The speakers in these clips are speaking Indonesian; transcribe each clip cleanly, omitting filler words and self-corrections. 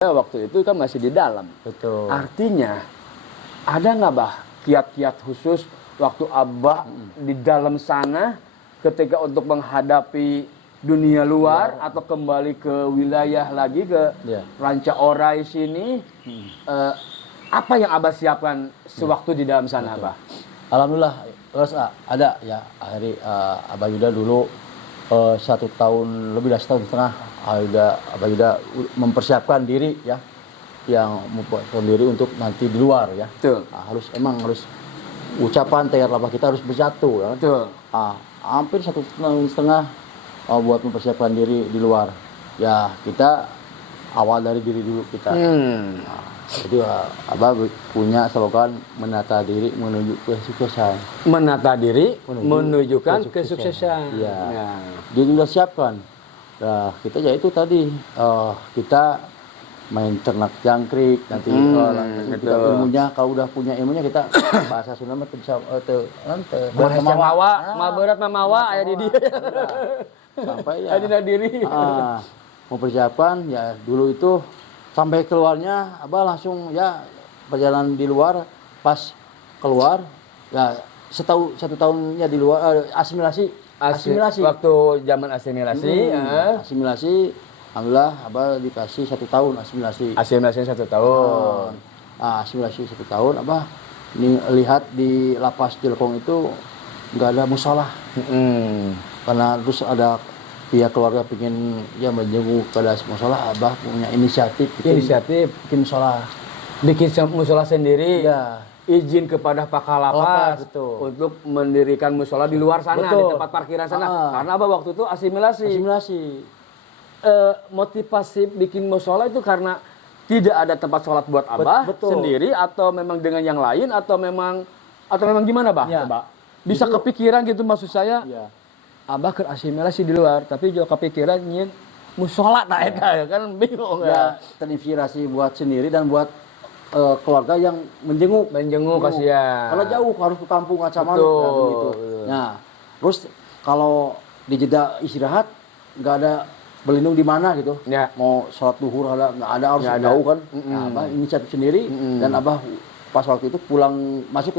waktu itu kan masih di dalam. Betul. Artinya ada nggak bah kiat-kiat khusus waktu Abah di dalam sana ketika untuk menghadapi dunia luar atau kembali ke wilayah lagi ke Ranca Orai sini, apa yang Abah siapkan sewaktu di dalam sana, Abah? Alhamdulillah terus ada ya akhirnya Abah Yuda dulu 1 tahun lebih dari 1,5 tahun Abah Yuda mempersiapkan diri ya, yang mempersiapkan diri untuk nanti di luar ya. Betul. Harus ucapan tayar labah kita harus bersatu ya. Betul. Hampir 1,5 tahun buat mempersiapkan diri di luar. Ya kita awal dari diri dulu kita. Jadi Abah punya slogan menata diri menuju kesuksesan. Menata diri menunjukkan kesuksesan. Iya. Ya. Jadi sudah siapkan. Nah, kita ya itu tadi kita main ternak jangkrik nanti kita ilmunya, kalau udah punya ilmunya kita bahasa Sunda mah bisa berat mamawa aya di dia. Sampai ya ada diri. Mempersiapkan ya dulu itu sampai keluarnya Abah langsung ya perjalanan di luar, pas keluar ya 1 tahunnya di luar asimilasi. Waktu zaman asimilasi, asimilasi, alhamdulillah Abah dikasih 1 tahun asimilasi. Asimilasi 1 tahun. Asimilasi 1 tahun, Abah ini lihat di lapas Jelekong itu nggak ada musola. Karena terus ada pihak keluarga pengen ya menjenguk pada musola, Abah punya inisiatif bikin musola. Bikin musola sendiri. Ya. Izin kepada Pak Kalapas untuk mendirikan musola di luar sana, di tempat parkiran sana. Karena Abah waktu itu asimilasi. Motivasi bikin musola itu karena tidak ada tempat sholat buat Abah sendiri, atau memang dengan yang lain, atau memang gimana, Bah? Ya. Bisa kepikiran gitu, maksud saya. Ya. Abah ke asimilasi di luar, tapi juga kepikiran nyin musola tak ya kan, bingung ya. Terinspirasi buat sendiri dan buat keluarga yang menjenguk kasihan. Kalau jauh harus ke kampung Acamanuk gitu. Nah, terus kalau di jeda istirahat nggak ada berlindung di mana gitu. Ya. Mau sholat duhur nggak ada harus jauh kan. Nah, Abah inisiatif sendiri dan Abah pas waktu itu pulang masuk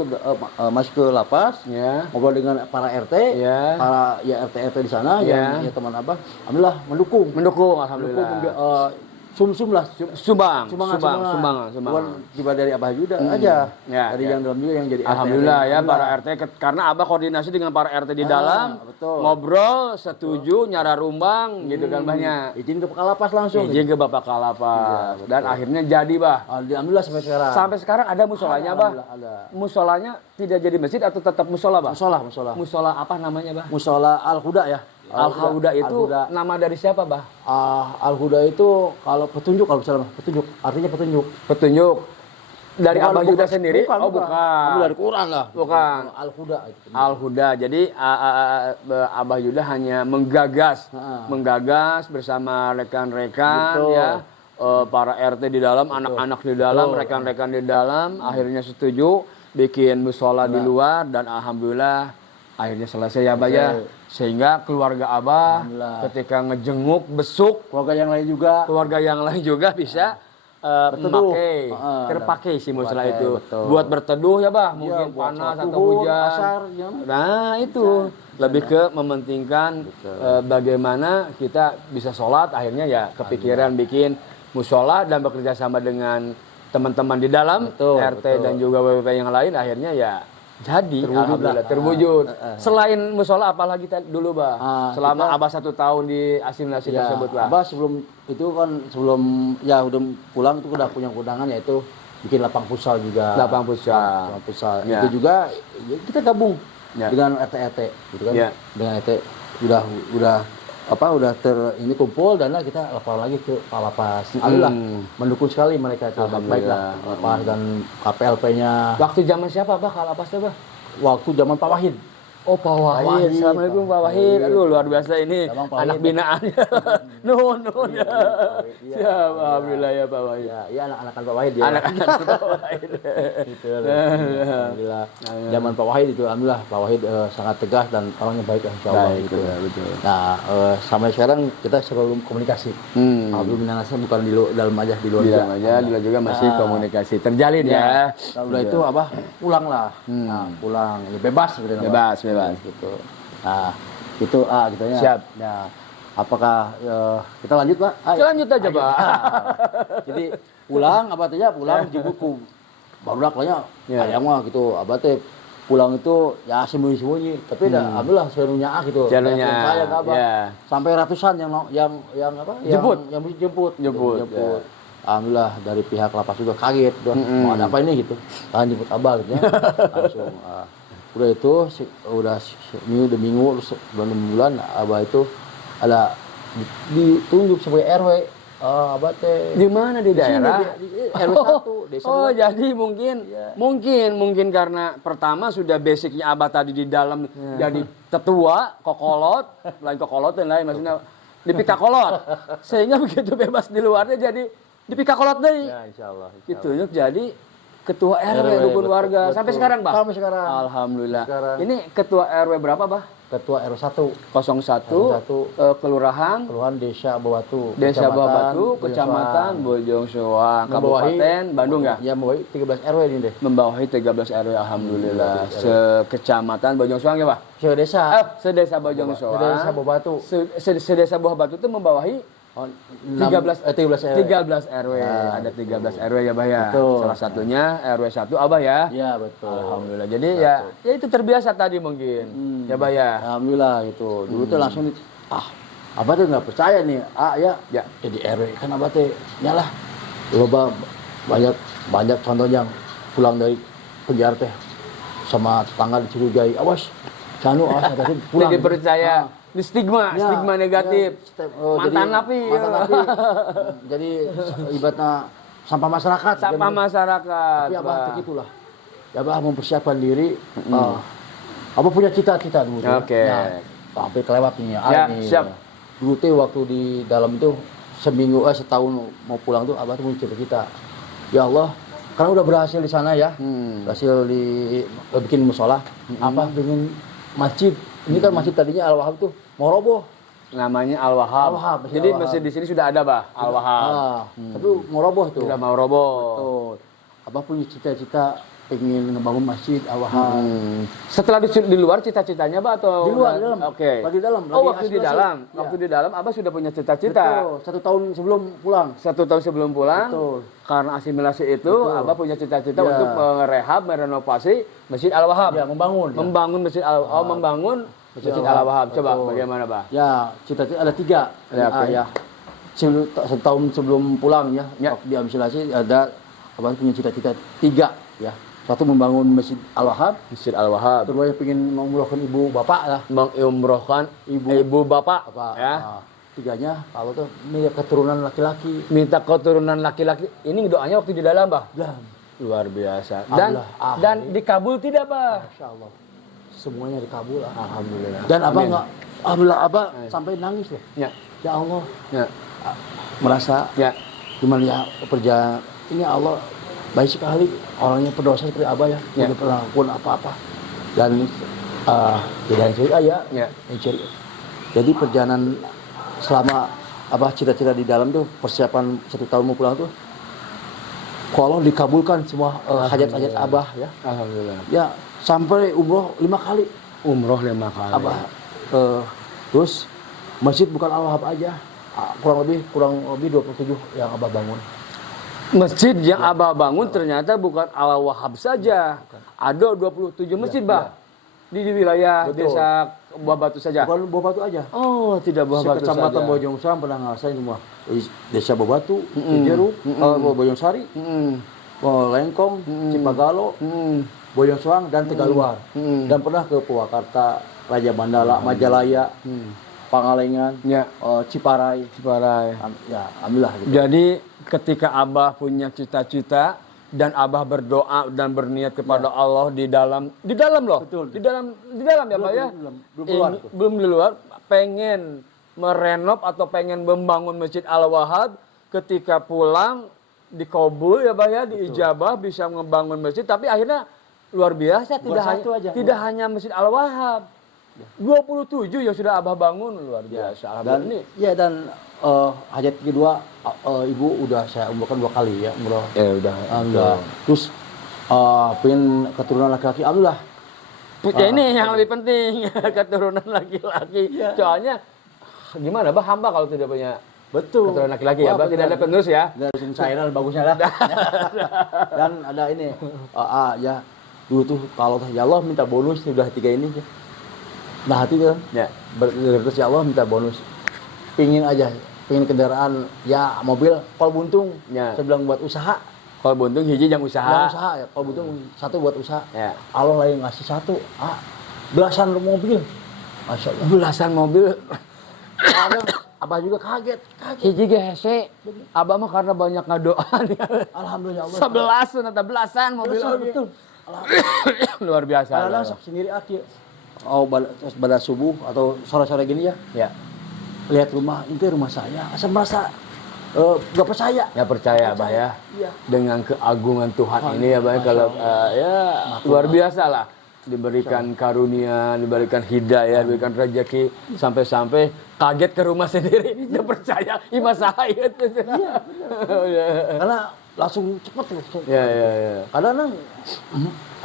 ke lapas, ngobrol dengan para RT, para RT di sana yang teman Abah, alhamdulillah mendukung alhamdulillah. Sumbang. Bukan tiba dari Abah Yuda aja. Dari yang dalam juga yang jadi alhamdulillah RT. Ya para RT, karena Abah koordinasi dengan para RT di dalam, ngobrol, setuju, nyara rumbang gitu kan banyak. Izin ke Kalapas langsung. Izin ke Bapak Kalapas. Dan akhirnya jadi, Bah. Alhamdulillah sampai sekarang. Sampai sekarang ada musolanya, Bah. Ada. Musolanya tidak jadi masjid atau tetap musola, Bah? Musola. Musola apa namanya, Bah? Musola Al-Huda ya. Al-Huda itu nama dari siapa, Bah? Al-Huda itu kalau petunjuk, kalau misalnya petunjuk, artinya petunjuk. Petunjuk. Dari Abah Yuda sendiri? Bukan. Dari Quran lah. Bukan. Al-Huda. Jadi Abah Yuda hanya menggagas bersama rekan-rekan ya, para RT di dalam, anak-anak di dalam, rekan-rekan di dalam, akhirnya setuju bikin musola di luar, dan alhamdulillah akhirnya selesai ya, Abah ya. Sehingga keluarga Abah ketika ngejenguk, besuk keluarga yang lain juga bisa terpakai si musola itu. Buat berteduh ya, Bah, mungkin panas atau hujan. Nah, itu lebih ke mementingkan bagaimana kita bisa sholat. Akhirnya ya kepikiran bikin musola dan bekerja sama dengan teman-teman di dalam, RT dan juga WWP yang lain. Akhirnya ya jadi terwujud. Selain musola apalagi dulu, Bah? Selama Abah 1 tahun di asimilasi tersebut, Bah. Abah sebelum ya udah pulang itu udah punya undangan, yaitu bikin lapang futsal juga. Lapang futsal. Ya. Itu juga kita gabung dengan RT gitu kan. Ya. Dengan RT udah ini kumpul, dan kita lapor lagi ke Kalapas. Alhamdulillah mendukung sekali mereka itu. Baiklah Kalapas dan KPLP-nya. Waktu zaman siapa, Bah, Kalapasnya, Bah? Waktu zaman Pak Wahid. Oh, Pak Wahid. Assalamualaikum Pak Wahid. Aduh, luar biasa ini anak binaannya. Nuhun ya. Siap, alhamdulillah ya Pak Wahid. Ya, iya anak-anak Pak Wahid ya. Anak-anak Pak Wahid. Gitu. Alhamdulillah. Zaman Pak Wahid itu alhamdulillah Pak Wahid sangat tegas dan orangnya baik insyaallah gitu. Betul. Nah, sampai sekarang kita selalu komunikasi. Alhamdulillah bukan di dalam aja, di luar juga masih komunikasi terjalin ya. Nah, udah itu pulang lah. Nah, pulang ya, bebas gitu. Bebas gitu. Nah, itu gitu ya. Siap. Nah, apakah kita lanjut, Pak? Kita lanjut aja, Pak. Jadi pulang jemputku. Barudak lah ayam mah gitu. Abah teh pulang itu ya sembunyi-sembunyi, tapi alhamdulillah serunya gitu. Saya sampai ratusan yang jemput. Alhamdulillah dari pihak lapas juga kaget, mau ada apa ini gitu. Jemput Abah gitu ya. Langsung udah itu udah minggu terus bulan Abah itu ada ditunjuk sebagai RW. Abah teh di mana di daerah? Di RW 1 desa. Oh, jadi mungkin karena pertama sudah basicnya Abah tadi di dalam jadi tetua, kokolot, lain kokolot dan lain maksudnya dipika kolot. Sehingga begitu bebas di luarnya jadi dipika kolot deh. Ya, insyaallah. Gitu jadi ketua RW rukun warga. Sampai sekarang, Bah? Sampai sekarang. Alhamdulillah. Ini ketua RW berapa, Bah? Ketua RW 1. 01. Kelurahan Desa Bawatu. Desa Bawatu, Kecamatan Bojong Soang, Kabupaten Bandung ya? Ya, membawahi 13 RW ini deh. Membawahi 13 RW, alhamdulillah. Sekecamatan Bojong Soang ya, Pak? Sedesa. Sedesa Bojong Soang. Sedesa Bawatu. Sedesa Bawatu itu membawahi 13 RW. Ada 13 RW ya, Bah ya. Betul. Salah satunya RW 1 Abah ya. Iya, betul. Alhamdulillah. Jadi ya itu terbiasa tadi mungkin. Ya, Bah ya. Alhamdulillah gitu. Dulu tuh langsung Abah tuh nggak percaya nih. Ya. Jadi RW kan Abah teh nyalah. Loba banyak contoh yang pulang dari penjara teh sama tetangga dicurigai. Awas, hati-hati pulang. Jadi percaya. Di stigma negatif. Mantan napi. Jadi ibaratnya sampah masyarakat. Masyarakat. Tapi Abah begitulah. Ya Abah mempersiapkan diri. Abah punya cita-cita dulu. Oke. Sampai kelewat nih. Siap. Dulu tuh waktu di dalam itu setahun mau pulang tuh Abah tuh punya cita-cita. Ya Allah, karena udah berhasil di sana ya. Berhasil bikin musola. Abah bikin masjid. Ini kan masjid tadinya Al-Wahab tuh mau roboh. Namanya Al-Wahab. Jadi masjid di sini sudah ada, Bah, Al-Wahab. Tapi mau roboh tuh. Sudah mau roboh. Betul. Abah punya cita-cita pengen ngebangun masjid Al-Wahab. Setelah di luar cita-citanya, Bah, atau di luar, di dalam? Oke. Di dalam. Waktu di dalam. Ya. Waktu di dalam Abah sudah punya cita-cita. Betul. 1 tahun sebelum pulang. 1 tahun sebelum pulang. Betul. Karena asimilasi itu, Abah punya cita-cita untuk merehab, merenovasi Masjid Al-Wahab. Ya, membangun. Membangun Masjid Al-Wahab. Membangun Masjid Al-Wahab. Coba bagaimana, Bah? Ya, cita-cita ada 3. Ya. 1 tahun sebelum pulang ya. Waktu di asimilasi ada Abah punya cita-cita 3 ya. 1 membangun Masjid Al-Wahab. Masjid Al-Wahab. Kedua pengen mengumrohkan ibu bapak lah. Mengumrohkan ibu bapak. Ya. 3-nya kalau tuh minta keturunan laki-laki. Minta keturunan laki-laki. Ini doanya waktu di dalam, Bah? Dalam. Luar biasa. Dan dikabul tidak, Bah? Masya Allah. Semuanya dikabul. Alhamdulillah. Dan Abah Abah sampai nangis loh. Ya. Ya Allah. Ya. Merasa gimana ya perjalanan ini Allah baik sekali, orangnya berdosa seperti Abah ya. Tidak pernah lakukan apa-apa. Dan tidak cerita ya. Jadi perjalanan selama Abah cita-cita di dalam tuh persiapan 1 tahun mau pulang tuh, kalau dikabulkan semua hajat-hajat Abah ya. Alhamdulillah. Ya sampai umroh 5 kali. Umroh 5 kali. Abah. Terus masjid bukan Al-Wahab aja. Kurang lebih 27 yang Abah bangun. Masjid yang Abah bangun ternyata bukan Al-Wahab saja. Ada 27 masjid, Bah. Di wilayah desa Buah Batu saja. Bukan Buah Batu aja. Oh, tidak Buah Batu saja. Kecamatan Bojong Soang pernah ngerasain semua. Desa Buah Batu, Jeruk, Bojong Sari, Lengkong, Cipagalo, Bojong Soang dan Tegaluar. Dan pernah ke Purwakarta, Raja Mandala, Majalaya, Pangalengan, Ciparai. Ya, alhamdulillah gitu. Jadi ketika Abah punya cita-cita dan Abah berdoa dan berniat kepada Allah di dalam loh. Betul. Di dalam ya Pak ya. Belum di luar, pengen merenov atau pengen membangun Masjid Al-Wahhab, ketika pulang dikabul ya Pak ya, diijabah bisa membangun masjid, tapi akhirnya luar biasa, tidak hanya Masjid Al-Wahhab. 27 yang sudah Abah bangun, luar biasa. Dan hajat kedua ibu udah saya umrohkan 2 kali ya, umroh. Ya udah. Alhamdulillah. Terus pengen keturunan laki-laki, alhamdulillah. Ya ini yang lebih penting, keturunan laki-laki. Ya. Soalnya gimana Bah, hamba kalau tidak punya keturunan laki-laki ya, Bah, tidak ada penerus ya. Dari cairan bagusnya lah. Dan ada ini, ya dulu tuh kalau ya Allah minta bonus sudah 3 ini. Nah hati kan, ya terus ya Allah minta bonus, pingin kendaraan, ya mobil kol buntung, ya. Saya bilang buat usaha. Kol buntung hiji yang usaha. Ya, kol buntung 1 buat usaha. Ya. Allah lagi ngasih 1, belasan mobil, masya Allah. Belasan mobil. Abah juga kaget. Hiji ge hese. Abah mah karena banyak ngadoa nih. Alhamdulillah Allah. 11 atau belasan mobil lagi. Betul. Luar biasa. Kadang sendiri pada subuh atau sore-sore gini ya. Ya. Lihat rumah, itu rumah saya. Saya merasa nggak percaya. Nggak percaya, Abah ya. Iya. Dengan keagungan Tuhan ini ya, Abah. Kalau luar biasa lah. Diberikan karunia, diberikan hidayah, diberikan rezeki, sampai-sampai kaget ke rumah sendiri. Nggak percaya, imah saya. Iya. Karena langsung cepet. Ya. Kadang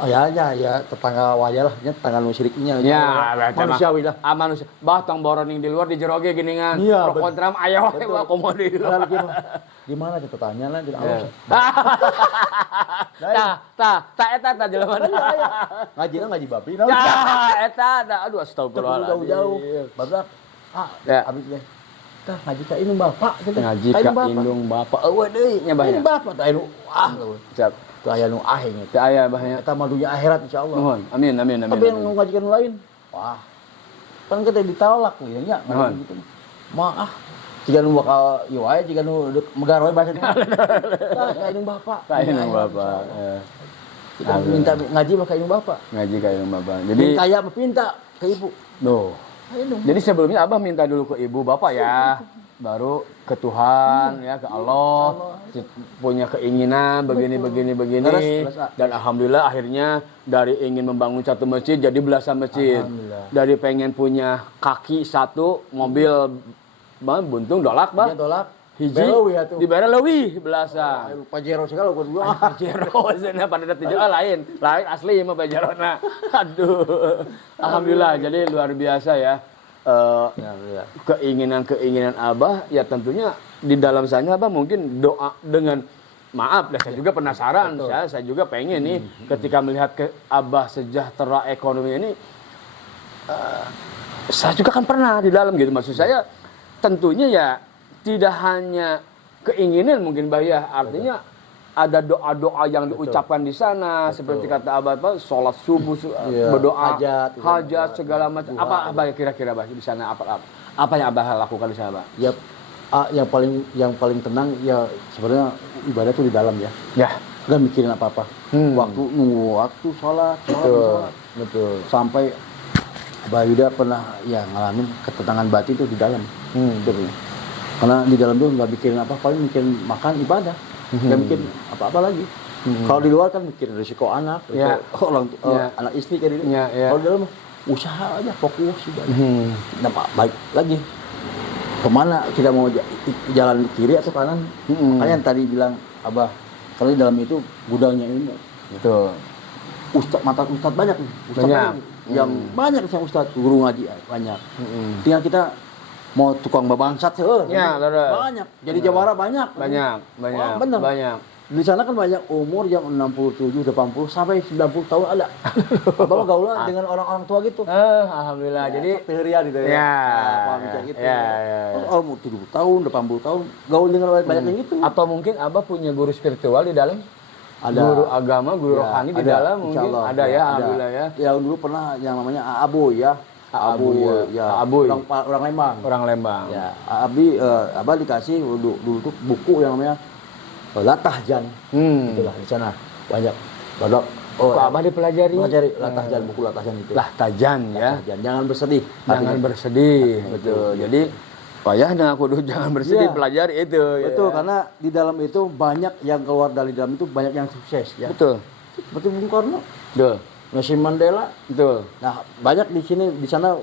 ya tetangga wajah lah, tetangga musyriknya. Ya, manusiawi lah. Manusia. Bah tong boroning di luar di jeroge geningan. Iya, pro kontra ayo we komo di luar. Di mana kita tanya lah, tidak Tah eta jelema. Ngaji babi. Eta aduh astagfirullah. Jauh-jauh. Badak. Abis deh. Tah ngaji ka indung bapak. Ngaji ka indung bapak. Eueuh deui nya Bah. Indung bapak tah anu Siap. Teu aya nu ahing. Teu aya bahnya. Eta mah dunya akhirat insyaallah. Nuhun. Amin. Tapi nu ngajikan lain. Wah. Kan kita ditolak ya nya. Gitu. Maaf. Jika nu bakal ieu wae, jika nu megar wae bahasa tah ka indung bapak. Ka indung bapak. Kita minta ngaji mah ka indung bapak. Ngaji ka indung bapak. Jadi kaya mah pinta ke ibu. Loh. Jadi sebelumnya Abah minta dulu ke ibu bapak ya, baru ke Tuhan ya, ke Allah, punya keinginan begini, dan alhamdulillah akhirnya dari ingin membangun 1 masjid jadi belasan masjid, dari pengen punya kaki 1, mobil buntung dolak Bah, hiji dibere leuwih belasan. Pajero segala gua juga. Pajero cenah pada tidak lain asli mah pajerona. Aduh. Alhamdulillah jadi luar biasa ya. Keinginan Abah ya tentunya di dalam sana Abah mungkin doa dengan maaf saya juga penasaran saya juga pengen nih ketika melihat ke Abah sejahtera ekonomi ini saya juga kan pernah di dalam gitu, maksud saya tentunya ya tidak hanya keinginan mungkin Bah ya, artinya ada doa-doa yang diucapkan di sana. Seperti kata Abah, sholat subuh, berdoa, hajat segala macam. Apa Abah kira-kira Bah di sana, apa yang Abah lakukan di sana Bah? Ya, yang paling tenang ya sebenarnya ibadah itu di dalam ya. Ya. Gak mikirin apa-apa. Waktu sholat. Betul. Sampai Abah Yuda pernah ya ngalamin ketenangan batin itu di dalam. Karena di dalam tuh nggak mikirin apa, paling mikirin makan ibadah, nggak mikirin apa-apa lagi. Kalau di luar kan mikirin risiko anak, anak istri kayak gitu. Kalau di dalam usaha aja, fokus ibadah. Nah, baik lagi kemana kita mau jalan kiri atau kanan? Makanya yang tadi bilang Abah, kalau di dalam itu gudangnya ilmu. Betul. Mata ustad banyak nih. Yang banyak yang ustad, guru ngaji banyak. Tinggal kita mau tukang babangsat banyak. Jadi jawara banyak. Banyak. Di sana kan banyak umur yang 67, 80 sampai 90 tahun ada. Bapak gaulan dengan orang-orang tua gitu. Alhamdulillah. Ya, jadi teria gitu ya. Gitu. Umur 70 tahun, 80 tahun gaul dengan banyak yang gitu. Atau mungkin Abah punya guru spiritual di dalam? Ada guru agama, guru rohani di dalam mungkin ada ya, alhamdulillah ya. Ya dulu pernah yang namanya Abu ya. Orang Lembang. Orang Lembang. Ya, Abah dikasih dulu tuh buku yang namanya Latahjan. Itulah di sana banyak banyak. Abah dipelajari Latahjan, buku Latahjan itu. Latahjan ya. Jangan bersedih. Jangan bersedih, betul. Jadi payahnya kudu jangan bersedih, pelajari itu. Betul, karena di dalam itu banyak yang keluar dari dalam itu banyak yang sukses ya. Betul. Seperti Bung Karno. Betul. Nelson Mandela. Betul. Nah, banyak di sana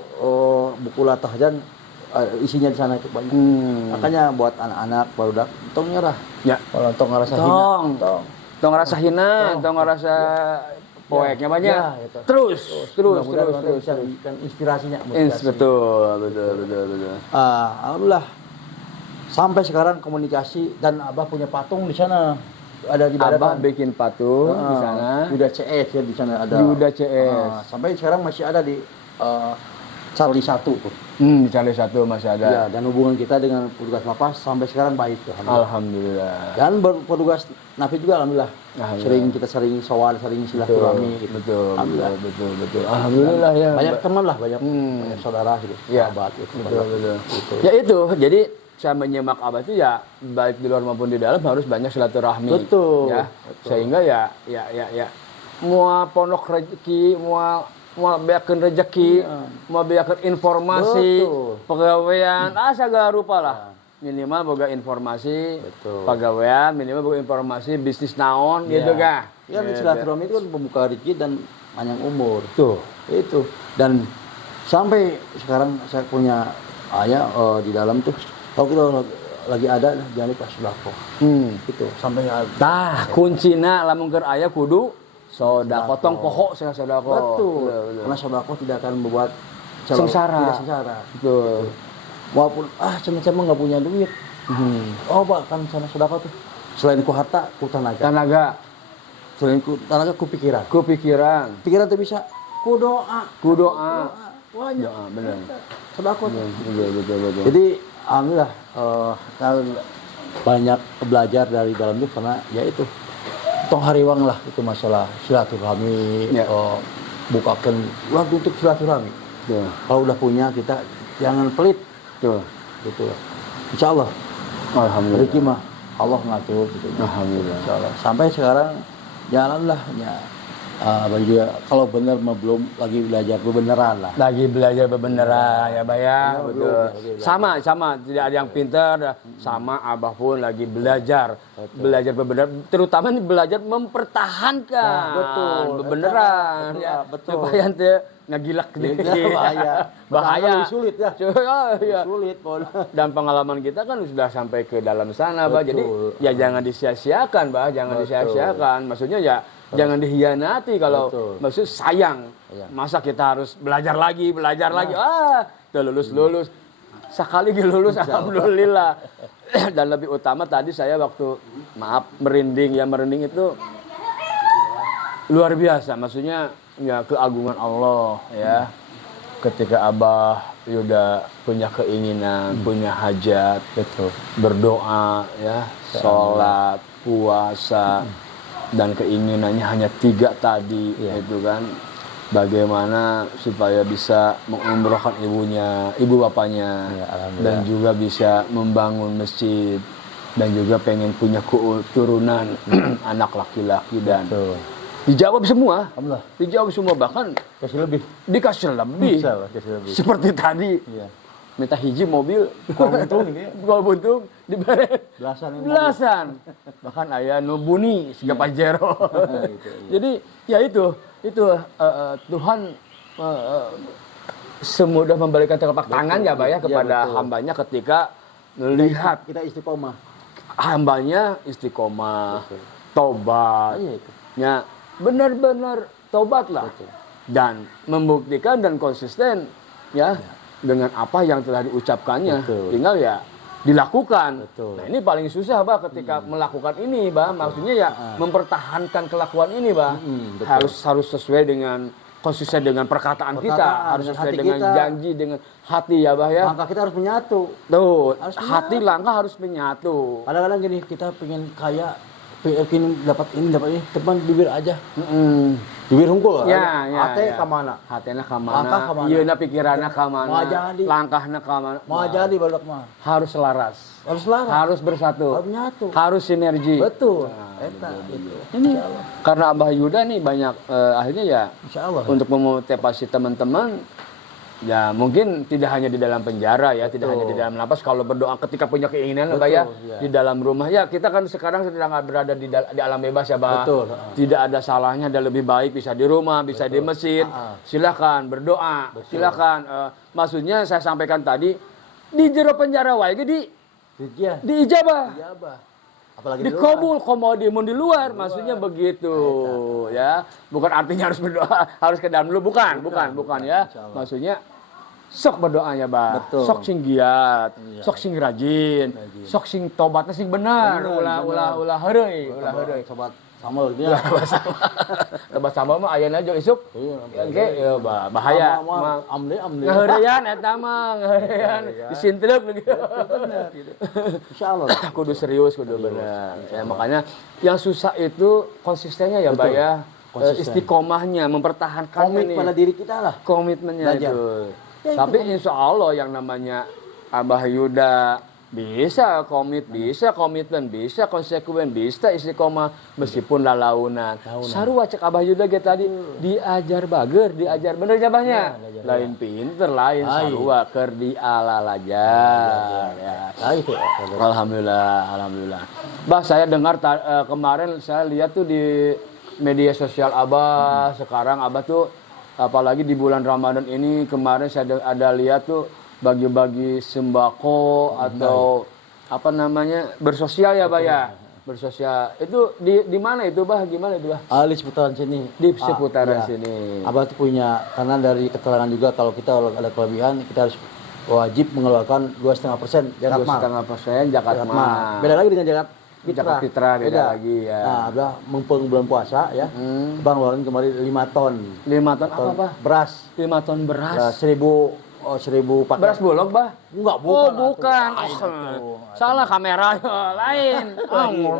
buku Latahjan isinya di sana itu banyak. Makanya buat anak-anak barudak tong nyerah. Ya. Kalau tong ngerasa hina, tong ngerasa hina, tong ngerasa poeknya banyak. Ya, gitu. Terus. Bisa kan inspirasinya. Betul. Alhamdulillah. Sampai sekarang komunikasi dan Abah punya patung di sana. Ada di Barat. Abah bikin patung di sana. Yuda CS ya di sana ada. Yuda CS. Sampai sekarang masih ada di Charlie 1 tuh. Di Charlie 1 masih ada. Ya, dan hubungan kita dengan petugas Mapas sampai sekarang baik tuh. Alhamdulillah. Dan petugas Nafi juga alhamdulillah. Kita sering sowan, sering silaturahmi gitu. Betul. Alhamdulillah ya. Banyak teman lah, banyak saudara gitu, sahabat gitu. Betul. Ya itu, jadi saya menyimak Abah itu ya baik di luar maupun di dalam harus banyak silaturahmi. Betul. Ya. Sehingga ya mua pondok rezeki, mua beakeun rezeki, mua beakeun informasi, pegawaian, segala rupa lah. Minimal boga informasi, pegawaian, minimal boga informasi bisnis naon gitu kan. Ya, silaturahmi itu kan pembuka rezeki dan panjang umur. Tuh, itu. Dan sampai sekarang saya punya ayah di dalam tuh. Kalau kita lagi ada jangan lupa sodako. Itu sampai kuncina lamun keur aya kudu sodako, tong poho saya sodako. Betul. Karena sodako tidak akan membuat sengsara. Tidak sengsara. Betul. Walaupun cuma nggak punya duit. Pak kan sana sodako tuh. Selain ku harta, ku tenaga. Selain ku tenaga, ku pikiran. Pikiran tuh bisa ku doa. Banyak. Doa, benar. Sodako tuh. Betul. Jadi alhamdulillah banyak belajar dari dalam itu karena ya itu tong hariwang lah itu masalah silaturahmi, bukakan waktu untuk silaturahmi. Kalau udah punya kita jangan pelit. Gitu. Insya Allah. Alhamdulillah. Rezeki mah Allah ngatur gitu. Alhamdulillah. Insya Allah. Sampai sekarang jalanlah ya. Juga kalau benar mah belum lagi belajar bebeneran lah. Lagi belajar bebeneran ya, Bah ya. Betul. Sama, tidak ada yang pintar, sama Abah pun lagi belajar. Belajar bebeneran, terutama nih belajar mempertahankan bebeneran ya. Betul. Supaya ente ngagilak deh. Bahaya. Sulit ya. Sulit, Dan pengalaman kita kan sudah sampai ke dalam sana, Bah. Jadi ya jangan disia-siakan, Bah, jangan disia-siakan. Maksudnya ya jangan dihianati kalau maksud sayang. Masa kita harus belajar lagi. Udah lulus. Sekali lulus alhamdulillah. Dan lebih utama tadi saya waktu merinding itu luar biasa. Maksudnya ya keagungan Allah ya. Ketika Abah Yuda punya keinginan, punya hajat, berdoa ya, sholat, puasa. Dan keinginannya hanya 3 tadi, itu kan bagaimana supaya bisa mengumrohkan ibu bapaknya, dan juga bisa membangun masjid, dan juga pengen punya keturunan anak laki-laki dan dijawab semua, bahkan dikasih lebih. Seperti tadi. Minta hiji mobil, gol buntung diberi belasan. Bahkan aya nu buni siga Pajero. Jadi ya itu Tuhan semudah membalikan telapak tangan ya, Bah ya, kepada hambanya ketika melihat kita istiqomah. Hambanya istiqomah, tobat. Ya, benar-benar tobatlah. Dan membuktikan dan konsisten ya. Dengan apa yang telah diucapkannya, tinggal ya dilakukan. Nah ini paling susah, Bah, ketika melakukan ini, Bah. Maksudnya ya mempertahankan kelakuan ini, Bah. Harus sesuai dengan konsisten dengan perkataan kita, harus sesuai dengan janji, dengan hati ya, Bah ya. Langkah kita harus menyatu. Hati langkah harus menyatu. Kadang-kadang gini, kita pengen kaya dapat ini, teman bibir aja. Bibir hungkul ya, ate ka mana? Hatena ka mana? Ieu na pikiranna ka mana? Langkahna ka mana? Mau jadi badak mah. Harus selaras. Harus bersatu. Harus nyatu. Harus sinergi. Betul. Eta gitu. Ini karena Abah Yuda nih banyak akhirnya ya insyaallah untuk memotivasi teman-teman ya mungkin tidak hanya di dalam penjara ya, tidak hanya di dalam lapas. Kalau berdoa ketika punya keinginan Mbak ya, di dalam rumah ya, kita kan sekarang sedang berada di alam bebas ya Mbak. Tidak ada salahnya, ada lebih baik bisa di rumah, bisa di masjid. Silakan berdoa, silakan. Maksudnya saya sampaikan tadi di jero penjara wae di ijabah. Apalagi di kabul komodimun di luar, maksudnya begitu ya. Bukan artinya harus berdoa harus ke dalam dulu, bukan ya. Maksudnya sok berdoanya, Mbak. Sok sing giat, sok sing rajin, sok sing tobatnya sing benar. Ulah heureuy, tobat sambal dia. Tobat sambal mah ayeuna jeung isuk. Engke ya bahaya. Amli. Ngaheureyan eta mah, ngaheureyan disintreuk gitu. Insyaallah. Kudu serius, kudu benar. Ya, makanya yang susah itu konsistennya ya, Mbak ya. Istiqomahnya, mempertahankannya nih. Komit pada diri kita lah. Komitmennya itu. Tapi insya Allah yang namanya Abah Yuda bisa komit, bisa komitmen, bisa konsekuen, bisa istiqomah meskipun lalaunan. Sarua cek Abah Yuda ge tadi diajar bager, diajar bener jabahnya. Lain pinter, lain sarua keur dialalajar ya. Alhamdulillah. Bah saya dengar kemarin saya lihat tuh di media sosial Abah, sekarang Abah tuh apalagi di bulan Ramadan ini kemarin saya ada lihat tuh bagi-bagi sembako atau apa namanya bersosial ya, Bah ya. Bersosial. Itu di mana itu, Bah? Gimana itu, Bah? Di seputaran sini. Di seputaran sini. Abah tuh punya, karena dari keterangan juga kalau kita ada kelebihan kita harus wajib mengeluarkan 2,5% zakat mal. 2,5% zakat mal. Beda lagi dengan zakat Fitra beda lagi ya. Nah, udah mumpung bulan puasa ya. Bang ngeluarin kemarin 5 ton. 5 ton apa, Bah? Beras. 5 ton beras. 1.000 paket. Beras bulog, Bah? Enggak, bukan. Salah kamera lain.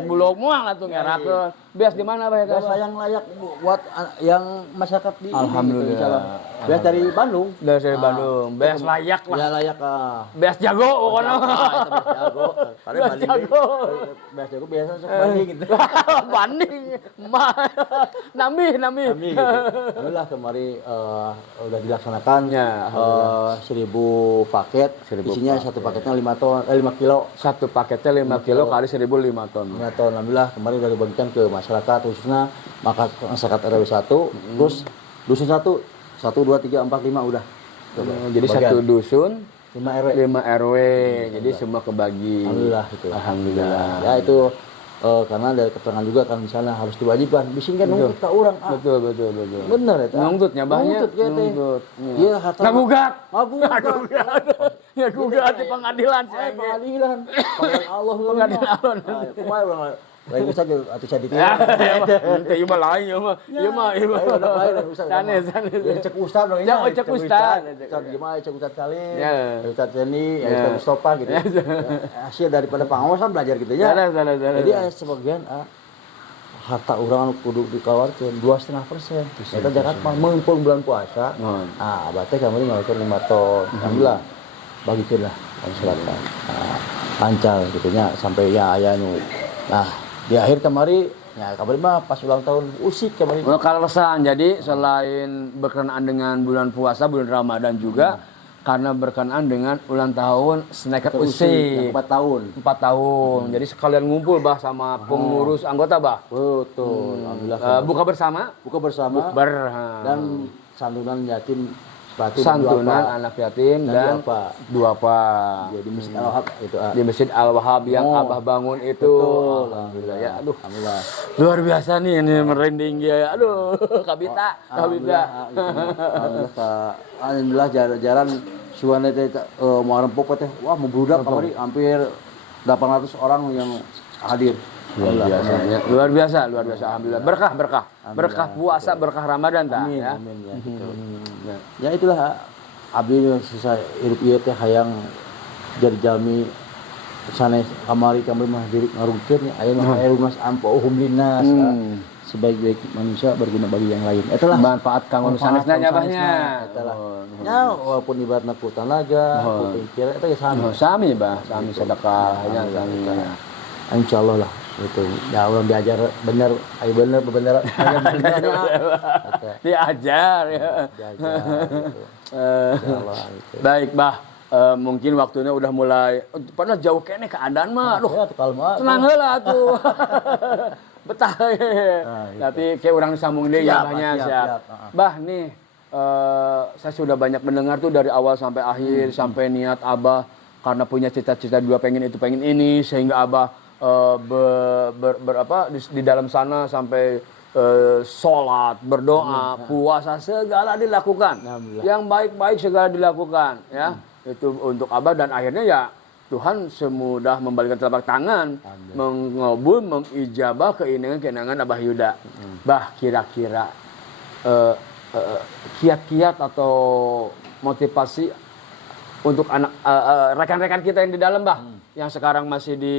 Bulog muang atuh ngerakeun. Beas di mana, Bah? Beas yang layak buat yang masyarakat di Alhamdulillah. Beas dari Bandung. Dari Bandung. Beas layak lah. Ya layak Beas jago pokoknya. Beas jago. Beas jago. Beas jago biasa sok banding gitu. Banding. Nambih. Gitu. Alhamdulillah kemarin udah dilaksanakan 1.000 paket. Isinya satu paketnya 5 kilo. Satu paketnya 5 kilo kali 1.000 5 ton. 5 ton. Alhamdulillah kemarin udah dibagikan ke masyarakat khususnya masyarakat RW 1 terus dusun 1 2 3 4 5 udah. Jadi bagian. Satu dusun 5 RW. Jadi semua kebagi. Alhamdulillah itu. Alhamdulillah. Ya itu karena dari keterangan juga kan misalnya harus diwajibkan bisin kan nungtut ka urang. Betul. Bener eta. Nungtut nyabahnya. Nungtut. Iya harta. Ngagugat. Ya gugat di pengadilan. Pengadilan Allah. Kumaha urang lain saja atuh saya dikieu. Ieu mah lain ieu mah. Sanes. Cek ustad dong ya. Cek ustad. Cek ustad Salim. Ustad Seni, Ustad Mustofa gitu. Hasil daripada pengawasan belajar gitu ya. Jadi sebagian harta urang kudu dikeluarkeun 2,5%. Eta zakat mah mumpung bulan puasa. Abah teh kamari ngalukeun 5 ton. Alhamdulillah bagikeun lah masyarakat. Lancar gitu nya sampai ya aya nu. Nah, di akhir kemarin ya kabar mah pas ulang tahun usik kemarin. Kalesan. Jadi selain berkenaan dengan bulan puasa, bulan Ramadan juga karena berkenaan dengan ulang tahun Sneaker Usik 4 tahun. 4 tahun. Jadi sekalian ngumpul, Bah, sama pengurus anggota, Bah. Betul. Alhamdulillah. Buka bersama. Bukber. Dan santunan yatim santunan anak yatim dan duafa. Ya, di Masjid Al-Wahhab itu. Di Masjid Al-Wahhab yang Abah bangun itu. Betul. Alhamdulillah ya. Aduh. Alhamdulillah. Luar biasa nih ini merinding ya. Aduh, kabita. Alhamdulillah jalan suana teh mau rempuk teh. Wah, membludak kemarin hampir 800 orang yang hadir. Luar biasa. Alhamdulillah. Berkah puasa, berkah Ramadan ta ya. Amin ya. Ya itulah abdi susah hidup ieu teh hayang jadi jalmi sana kamari mah diri ngarungkeun aya mah erunas ampuhum linnas sebaik-baik manusia berguna bagi yang lain. Itulah manfaat kanggo sanesna nya bahnya. Itulah. Ya walaupun ibaratna ku tenaga, ku pikiran eta ge sami. Sami bah, sami sedekah nya sami. Insyaallah lah itu. Ya Allah diajar bener, ayo bener bener diajar ya. Diajar gitu. Insyaallah itu. Baik, Bah. Mungkin waktunya udah mulai padahal jauh kene keadaan mah aduh tenang heula atuh betah tapi kayak orang sambung deui ya Bahnya siap. Bah nih saya sudah banyak mendengar tuh dari awal sampai akhir sampai niat Abah karena punya cita-cita dua pengen ini sehingga Abah di dalam sana sampai sholat, berdoa, puasa segala dilakukan. Yang baik-baik segala dilakukan ya. Itu untuk Abah dan akhirnya ya Tuhan semudah membalikan telapak tangan mengabul mengijabah keinginan Abah Yuda. Bah kira-kira kiat-kiat atau motivasi untuk anak rekan-rekan kita yang di dalam Bah yang sekarang masih di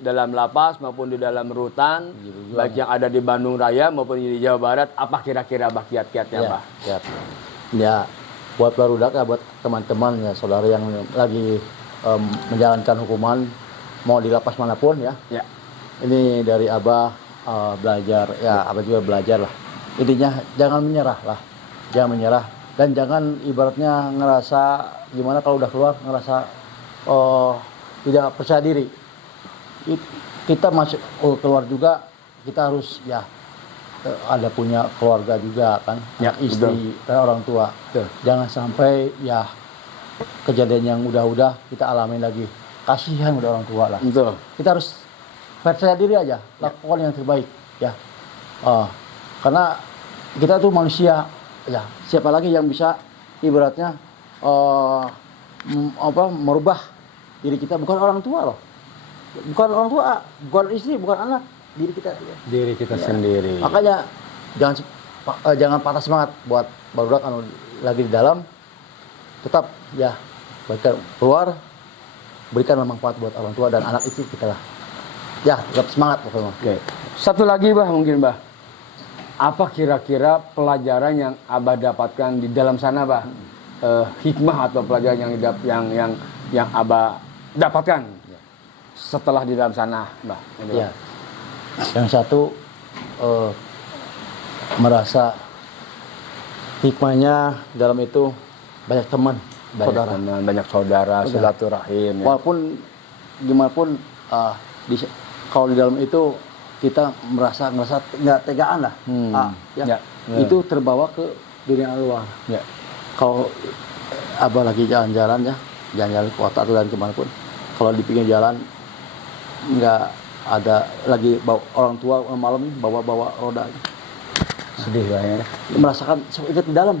dalam lapas maupun di dalam rutan baik yang ada di Bandung Raya maupun di Jawa Barat apa kira-kira Bah kiat-kiatnya Bah? Ya buat barudak ya buat teman-teman ya saudara yang lagi menjalankan hukuman mau di lapas manapun ya. Ini dari Abah belajar ya Abah juga belajar lah. Intinya jangan menyerah dan jangan ibaratnya ngerasa gimana kalau udah keluar ngerasa tidak percaya diri. Kita masuk keluar juga kita harus ya ada punya keluarga juga kan, istri dan orang tua. Jangan sampai ya kejadian yang udah kita alami lagi. Kasihan udah orang tua lah. Kita harus percaya diri aja, lakukan yang terbaik ya. Karena kita tuh manusia ya. Siapa lagi yang bisa ibaratnya merubah diri kita bukan orang tua loh. Bukan orang tua, bukan istri, bukan anak. Diri kita sendiri. Makanya jangan patah semangat buat barudak anu lagi di dalam. Tetap ya keluar berikan manfaat buat orang tua dan anak istri kita lah. Ya, tetap semangat pokoknya. Oke. Satu lagi Bah mungkin Bah. Apa kira-kira pelajaran yang Abah dapatkan di dalam sana Bah? Hikmah atau pelajaran yang Abah dapatkan setelah di dalam sana Bah? Ya. Yang satu merasa hikmahnya dalam itu banyak teman, banyak saudara, silaturahim. Ya. Walaupun gimana pun kalau di dalam itu kita merasa nggak tegaan lah. Itu terbawa ke dunia luar. Kalau Abah lagi jalan-jalan ke kota atau dan kemana pun, kalau di pinggir jalan nggak ada lagi orang tua malam bawa roda sedih banget merasakan itu di dalam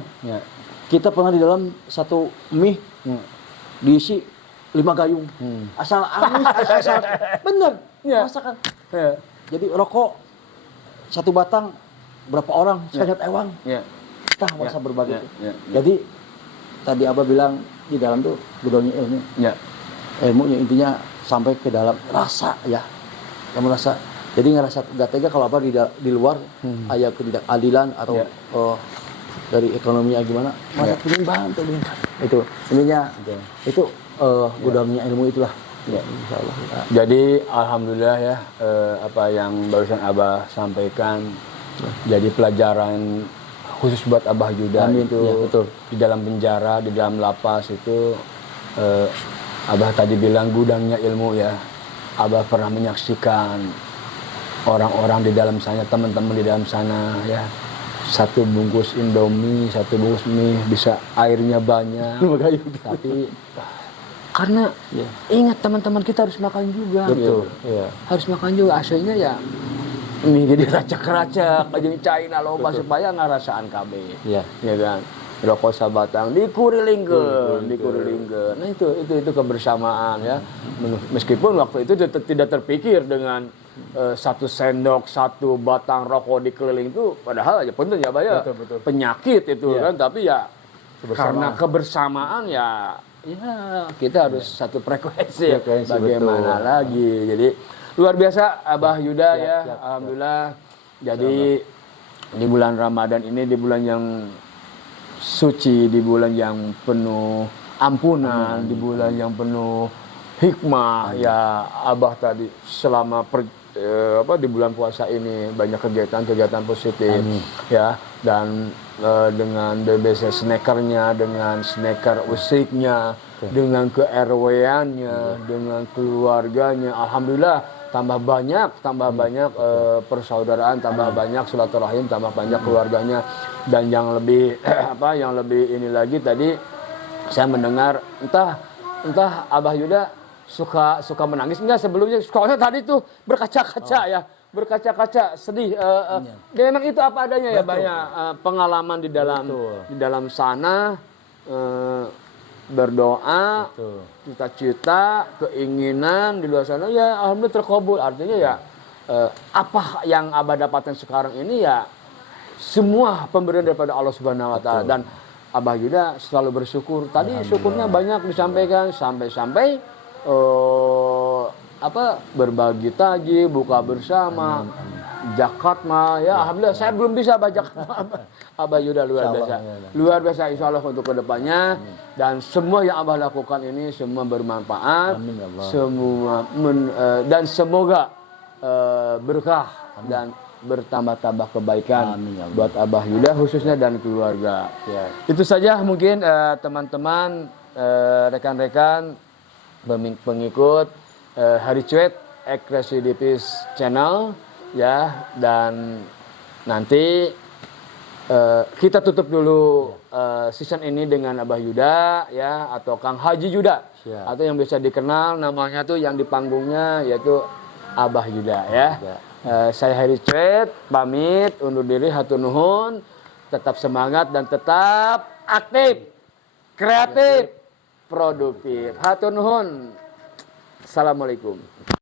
kita pernah di dalam satu mie diisi 5 gayung asal amis asal bener merasakan jadi rokok satu batang berapa orang sebanyak ewang kita merasa berbagi jadi tadi Abah bilang di dalam tuh gudangnya ilmunya intinya sampai ke dalam rasa yang merasa jadi ngerasa gak tega kalau Abah di luar ada ketidakadilan atau dari ekonominya gimana merasa ingin bantu itu ininya itu gudangnya ilmu itulah insyaallah. Jadi alhamdulillah ya apa yang barusan Abah sampaikan jadi pelajaran khusus buat Abah Yuda itu betul. Di dalam penjara di dalam lapas itu Abah tadi bilang gudangnya ilmu ya. Abah pernah menyaksikan orang-orang di dalam sana, teman-teman di dalam sana ya. Satu bungkus Indomie, satu bungkus mie bisa airnya banyak. Tapi karena ingat teman-teman kita harus makan juga. Betul. Ya. Harus makan juga. Aslinya ya mie jadi racak-racak, aja China loba supaya ngarasaan KB. Ya kan. Rokok sabatang dikurilingkeun. Nah itu kebersamaan ya. Meskipun waktu itu tidak terpikir dengan satu sendok, satu batang rokok dikeliling itu padahal aja penting ya Pak ya. Penyakit itu kan tapi ya karena kebersamaan ya ya kita harus satu frekuensi. Bagaimana betul. lagi? Jadi luar biasa Abah Yuda ya. Alhamdulillah. Jadi di bulan Ramadan ini, di bulan yang suci, di bulan yang penuh ampunan, di bulan yang penuh hikmah, ya Abah tadi selama di bulan puasa ini banyak kegiatan-kegiatan positif. Ya, dan dengan BBC Snakernya, dengan Snaker Usiknya, dengan ke-RW-annya, dengan keluarganya, alhamdulillah tambah banyak persaudaraan, tambah banyak silaturahim, tambah banyak keluarganya. Dan yang lebih yang lebih ini lagi, tadi saya mendengar entah Abah Yuda suka menangis enggak sebelumnya. Soalnya tadi tuh berkaca-kaca ya, berkaca-kaca sedih. Dia memang itu apa adanya ya, banyak pengalaman di dalam sana, berdoa, cita-cita, keinginan di luar sana ya alhamdulillah terkabul. Artinya ya apa yang Abah dapatkan sekarang ini ya semua pemberian daripada Allah Subhanahu wa taala. Dan Abah Yuda selalu bersyukur. Tadi syukurnya banyak disampaikan, sampai berbagi takjil, buka bersama, zakat mah ya alhamdulillah saya belum bisa baca Abah Yuda luar biasa insya Allah untuk kedepannya. Dan semua yang Abah lakukan ini semua bermanfaat, semua dan semoga berkah dan bertambah-tambah kebaikan buat Abah Yuda khususnya dan keluarga. Ya. Itu saja mungkin teman-teman, rekan-rekan pengikut Hari Cuet Ekresidipis Channel ya. Dan nanti kita tutup dulu season ini dengan Abah Yuda ya, atau Kang Haji Yuda. Atau yang bisa dikenal namanya tuh yang di panggungnya yaitu Abah Yuda ya. Saya Hari Cuet pamit undur diri, hatur nuhun, tetap semangat dan tetap aktif, kreatif, produktif. Hatur nuhun. Assalamualaikum.